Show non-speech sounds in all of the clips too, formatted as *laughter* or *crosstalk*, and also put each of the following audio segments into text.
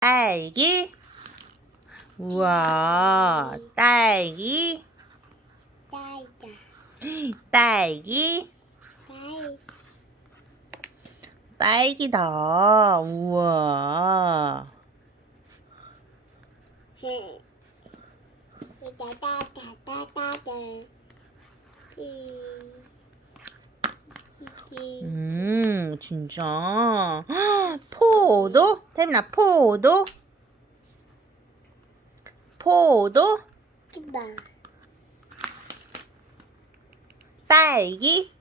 딸기. 우와, 딸기. 딸기, 딸. 딸기다. 우와. 이. 음, 진짜. 헉, 포도? 태민아, 포도? 포도? 기봐. 딸기?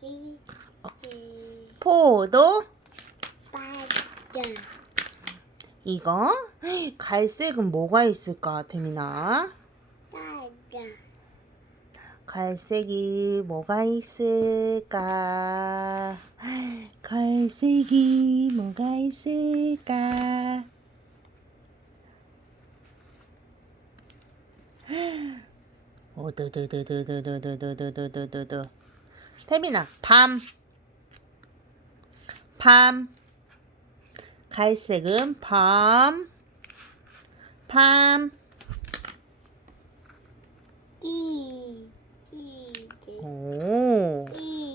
이. *coughs* 포도? 딸다. 이거? *gasps* 갈색은 뭐가 있을까, 태민아? 딸다. 갈색이 뭐가 있을까? 갈색이 뭐가 있을까? 오두두두두두두두두두두두 태민아 밤 밤 갈색은 밤 밤. 이. 이. 오. 이.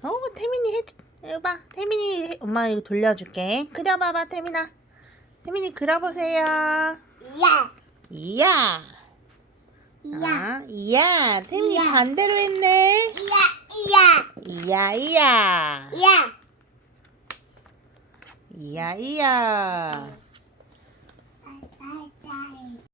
어, 태민이 해, 해봐. 태민이, 해- 엄마 이거 돌려줄게. 그려봐봐, 태민아. 태민이 그려보세요. 야. 이야. 야. 아, 이야. 태민이 이야. 반대로 했네. 야. 이야, 이야. 야. 야. 이야, 이야.